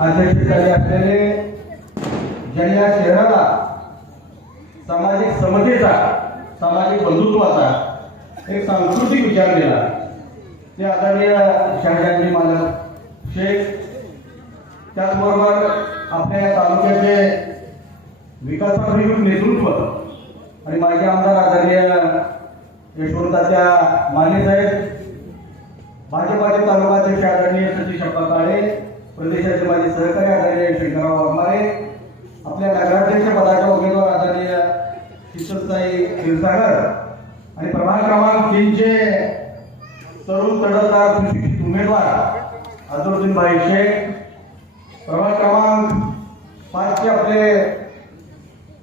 अध्यक्षस्थानी असलेले ज्यांनी या शहराला सामाजिक समतेचा, सामाजिक बंधुत्वाचा एक सांस्कृतिक विचार दिला ते आदरणीय शहाजांनी मालक शेख, त्याचबरोबर आपल्या या तालुक्याचे विकासाभिमुख नेतृत्व आणि माजी आमदार आदरणीय यशवंताच्या माने साहेब, भाजपाचे तालुका अध्यक्ष आदरणीय सतीश अप्पा काळे, प्रदेशाचे माजी सहकारी आदरणीय शंकरराव वाघमारे, आपल्या नगराध्यक्ष पदाच्या उमेदवार आदरणीय शीतलताई क्षीरसागर आणि प्रभाग क्रमांक 3 चे तरुण तडफदार सुशिक्षित उमेदवार अझरुद्दीनभाई शेख, प्रभाग क्रमांक 5 चे आपले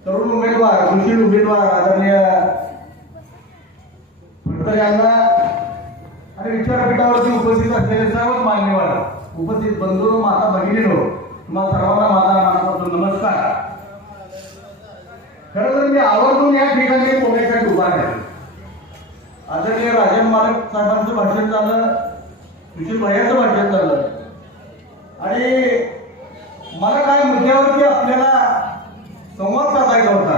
तरुण उमेदवार, सुशील उमेदवार आदरणीय फडतर यांना आणि विचारपीठावरती उपस्थित असलेले सर्व मान्यवर, उपस्थित बंधू, माता भगिनींनो, तुम्हाला सर्वांना माझा मनापासून नमस्कार. खरं तर मी आवर्जून या ठिकाणी बोलण्यासाठी उभा आहे. आदरणीय राजन मालक साहेबांचं भाषण झालं, सुशील भैयाचं भाषण झालं आणि मला काय मुद्द्यावरती आपल्याला संवाद साधायचा होता.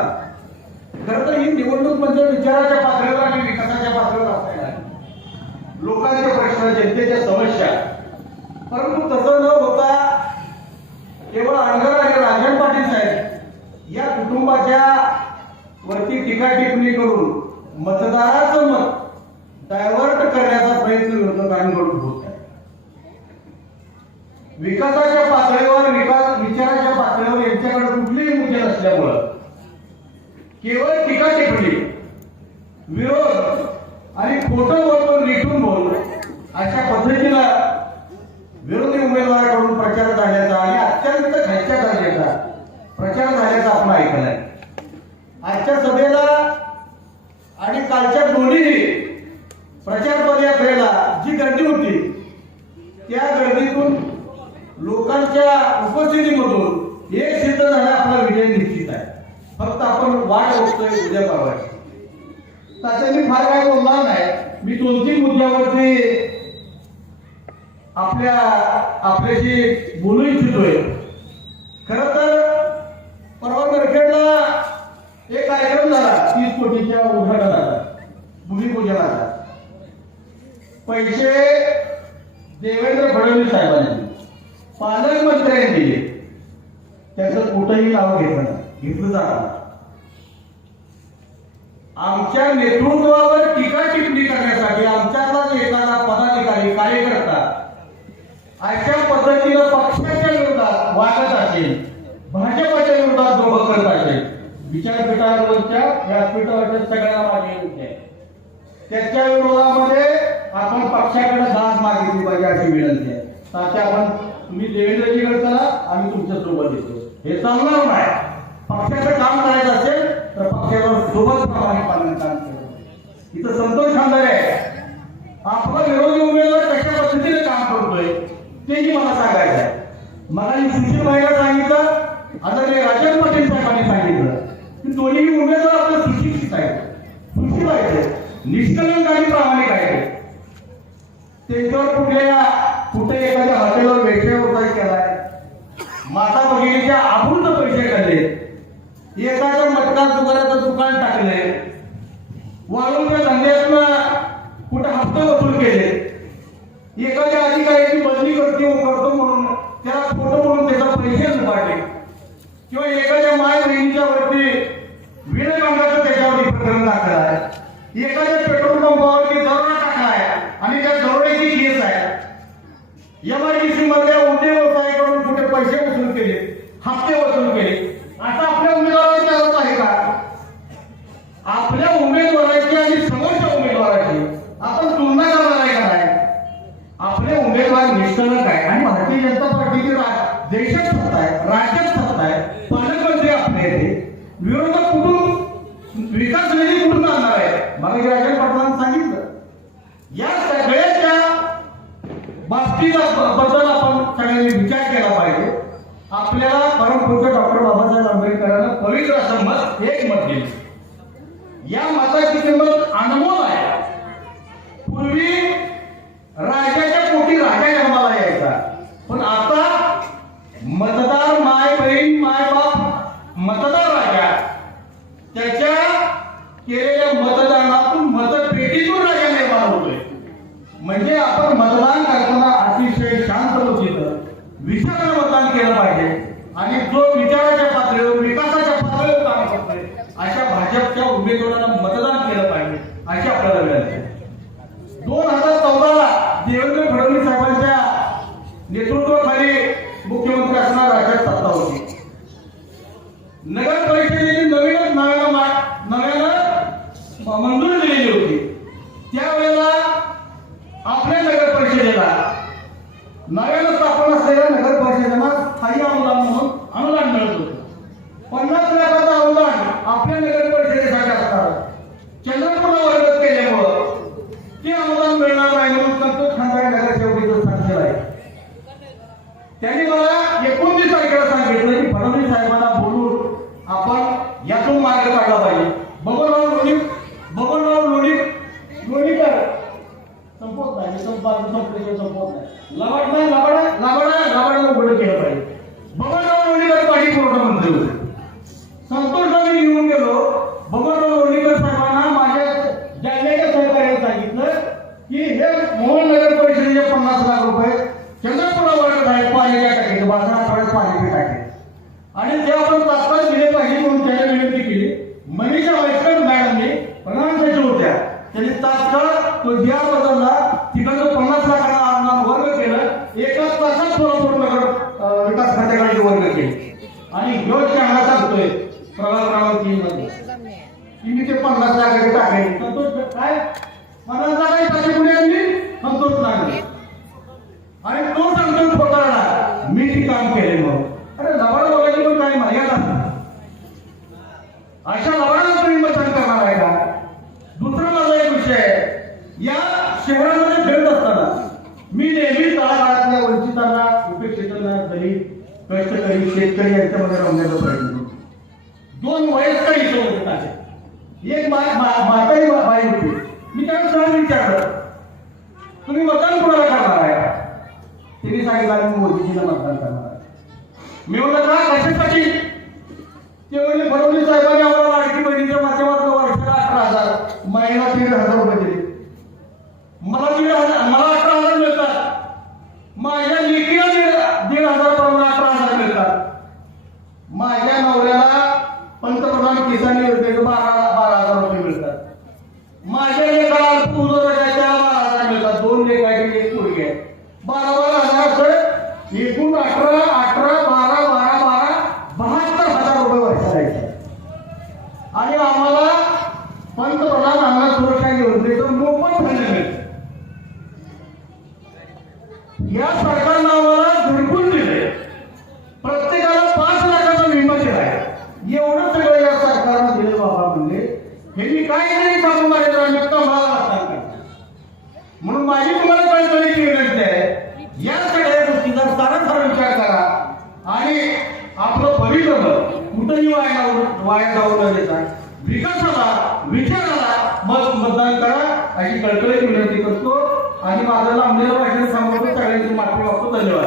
खरं तर ही निवडणूक म्हणजे विचाराच्या पातळीवर आणि विकासाच्या पातळीवर असलेला आहे, लोकांचे प्रश्न, जनतेच्या समस्या. परंतु तसं न होता केवळ अणगर आणि राजन पाटील साहेब या कुटुंबाच्या वरती टीका टिप्पणी करून मतदाराचं मत डायव्हर्ट करण्याचा प्रयत्न विरोधकांकडून होत आहे. विकासाच्या पातळीवर, विचाराच्या पातळीवर यांच्याकडे कुठलेही मुद्दे नसल्यामुळं केवळ टीका टिप्पणी, विरोध आणि खोटं बोलून, लिटून बोलून अशा पद्धतीनं विरोधी उमेदवाराकडून प्रचार झाल्याचा आणि अत्यंत खालच्या दर्जाचा प्रचार झाल्याचा आपण ऐकलाय. आजच्या सभेला आणि कालच्या दोन्ही प्रचार पदयात्रेला जी गर्दी होती त्या गर्दीतून लोकांच्या उपस्थितीमधून एक सिद्ध झाला, आपला विजय निश्चित आहे. फक्त आपण वाट बघतोय उद्या परवाची. त्याचं मी फार काय बोलणार नाही. मी 2-3 मुद्द्यावरती आपल्याशी बोलू इच्छितोय. खर तर परवा नरखेडला एक कार्यक्रम झाला 30 कोटीच्या उद्घाटनाचा, भूमिपूजनाचा. पैसे देवेंद्र फडणवीस साहेबांनी, पालकमंत्र्यांनी दिले, त्याचं कुठंही नाव घेतलं जाणार. आमच्या नेतृत्वावर टीका टिप्पणी करण्यासाठी आमच्यातलाच एखादा पदाधिकारी, कार्यकर्ता अशा पद्धतीनं पक्षाच्या विरोधात वागत असेल, भाजपच्या विरोधात द्रोह करत असेल, विचारपीठावरच्या, व्यासपीठावरच्या सगळ्यांना मागे आहे, त्याच्या विरोधामध्ये आपण पक्षाकडे दाद मागितली पाहिजे अशी विनंती आहे. त्याच्या आपण तुम्ही देवेंद्रजीकडे चला, आम्ही तुमच्या सोबत येतो. हे चालणार नाही. पक्षाचं काम करायचं असेल तर पक्षावर सोबत प्रामाणिकपणाने काम केलं. इथं संतोष खांदारे आहे, आपला विरोधी उमेदवार कशा पद्धतीने काम करतोय तेही मला सांगायचं आहे. मला सुशील भाईला सांगितलं, आदरणीय राजन पाटील साहेबांनी सांगितलं की दोन्ही उमेदवार आपले सुशिक्षित आहेत, सुशील आहेत, निष्कलंक आणि प्रामाणिक आहेत. त्यांच्यावर कुठे एखाद्या हॉटेलवर व्यवसाय केलाय, माता भगिनीच्या आभूत पैसे काढले, एखाद्या मटका दुकानाचं दुकान टाकले, वाळूच्या धंद्यातून कुठे हप्ते वसूल केले, एखाद्या अधिकाऱ्याची बदली करतो म्हणून त्याला फोटो म्हणून त्याचा पैसे उभारले, किंवा एखाद्या माय बहिणीच्या वरती विणकामाचं त्याच्यावरती प्रकरण दाखल आहे, एखाद्या पेट्रोल पंपावरती दरोडा टाकलाय आणि त्या दरोड्याची केस आहे, MIDC मधल्या उद्योग व्यवसायाकडून कुठे पैसे वसूल केले, हप्ते वसूल केले. आता आपल्या उमेदवाराची आरोप आहे का? आपल्या उमेदवाराची आणि समोरच्या उमेदवाराची आपण तुलना करणार आहे का नाही? आपले उमेदवार निष्कलंक आहे आणि भारतीय जनता पार्टीची देशात सत्ता आहे, राज्यात सत्ता आहे, पालकमंत्री आपले येते, विरोधक कुठून, विकास निधी कुठून आणणार आहे? मला राजन पाटलांनी सांगितलं. या सगळ्याच्या बाबतीबद्दल आपण सगळ्यांनी विचार केला पाहिजे. आपल्याला परमपूज्य डॉक्टर बाबासाहेब आंबेडकरांना पवित्र असं मत, एक मत दिलं. या मताची किंमत अनमोल आहे. पूर्वी राजाच्या पोटी राजा जन्माला यायचा, पण आता विचारानं मतदान केलं पाहिजे आणि जो विचाराच्या पातळीवर विकासाच्या पातळीवर काम करतोय अशा भाजपच्या उमेदवारांना मतदान केलं पाहिजे अशी आपल्याला विनंती आहे. 2014ला देवेंद्र फडणवीस साहेबांच्या नेतृत्वाखाली मुख्यमंत्री असणार राज्यात सत्ता होती. नगर परिषदेची नव्यानं मंजुरी दिलेली होती. त्यावेळेला आपल्या नगर परिषदेला नव्यानं स्थापन असलेल्या नगर परिषदेला स्थायी अनुदान म्हणून अनुदान मिळत होतं. 50 लाखाचं अनुदान आपल्या नगर परिषदेसाठी असणार चंद्रपूरला वर्ग केल्यामुळं ते अनुदान मिळणार नाही म्हणून संतोष खंडारे नगरसेवकीचं सांगितलं आहे. त्यांनी मला 29 तारखेला सांगितलं की फडणवीस साहेबांना बोलून आपण यातून मार्ग काढला पाहिजे. बबनराव लोणीकर संपत नाही संपत नाही लबाडाला उघड केलं पाहिजे. बबनराव लोणीकर पाणी पुरवठा मंत्री होते. संतोषाने घेऊन गेलो. बबनराव लोणीकर साहेबांना माझ्या जालन्याच्या सहकार्याने सांगितलं की हे मोहन नगर परिषदेचे 50 लाख रुपये चंद्रपूरला वर्ग आहेत पाण्याच्या टाकीचे बाजारात पाणी टाके आणि ते आपण तात्काळ दिले पाहिजे म्हणून त्याने विनंती केली. मनीषा वैष्णव मॅडमने प्रधान सचिव होत्या. त्यांनी तात्काळ तो ज्या बदलला तिकडचं 50 लाखांना अनुदान वर्ग केलं. एका तासात सोलापूर नगर विकास खात्याकडे वर्ग केले आणि ह्योच चांगला सांगतोय प्रभाग क्रमांक 3 मध्ये की मी ते 50 लाखाचे टाकले. संतोष काय 50 लाखाची पुढे आणली संतोष लागले आणि तो सांगतो स्वतःला मी ती काम केले म्हणून. अरे लबाड बोलायची पण काही मर्यादा नाही. अशा लबाडाला तुम्ही मतदान करणार आहे का? दुसरा माझा एक विषय आहे. या शहरामध्ये फिरत असताना मी नेहमी तळागाळातल्या वंचितांना उपेक्षितांना दलित कष्टकरी शेतकरी यांच्यामध्ये रमण्याचा प्रयत्न करतो. 2 वयस्कर इथं होते. एक म्हातारी बाई होती. मी त्यांना सहज विचारलं तुम्ही मतदान कोणाला करणार आहे? तिने सांगितलं मी मोदीजीला मतदान करणार आहे. मी म्हणलं का कशासाठी? ते म्हणजे फडणवीस साहेबांनी आम्हाला लाडकी बहिणीच्या माध्यमातून वर्षाला 18,000 महिना 3,000 रुपये दिले. मला 18,000 मिळतात. माझ्या लेकीला 1,500 प्रमाणे 18,000 मिळतात. माझ्या नवऱ्याला पंतप्रधान किसान योजनेचे 12,000 रुपये मिळतात. माझ्या लेकाला अल्पभूधारकाच्या 12,000 मिळतात. 2 लेक आहेत, 1 पोरगी आहे. 12,000 असं एकूण 72,000 रुपये वर्षाला येतात. आणि आम्हाला पंतप्रधान अन्न सुरक्षा योजनेचं मोफत धान्य मिळतं. या सरकारनं आम्हाला झुडपून दिले. प्रत्येकाला 5 लाखाचा विमा दिलाय. एवढं सगळं या सरकारनं दिले बाबा म्हणजे हे मी काय नाही सांगू माझ्या मला वाटतात का म्हणून माझी तुम्हाला कळकळीची विनंती आहे. या सगळ्या गोष्टीचा सारासार विचार करा आणि आपलं भवितव्य कुठंही वाया जाऊ न देता विकासाला विचाराला मतदान करा अशी कळकळीची विनंती करतो आणि माझ्या लांबलेलं भाषण सांगतो. सगळ्यांची माफी मागतो. धन्यवाद.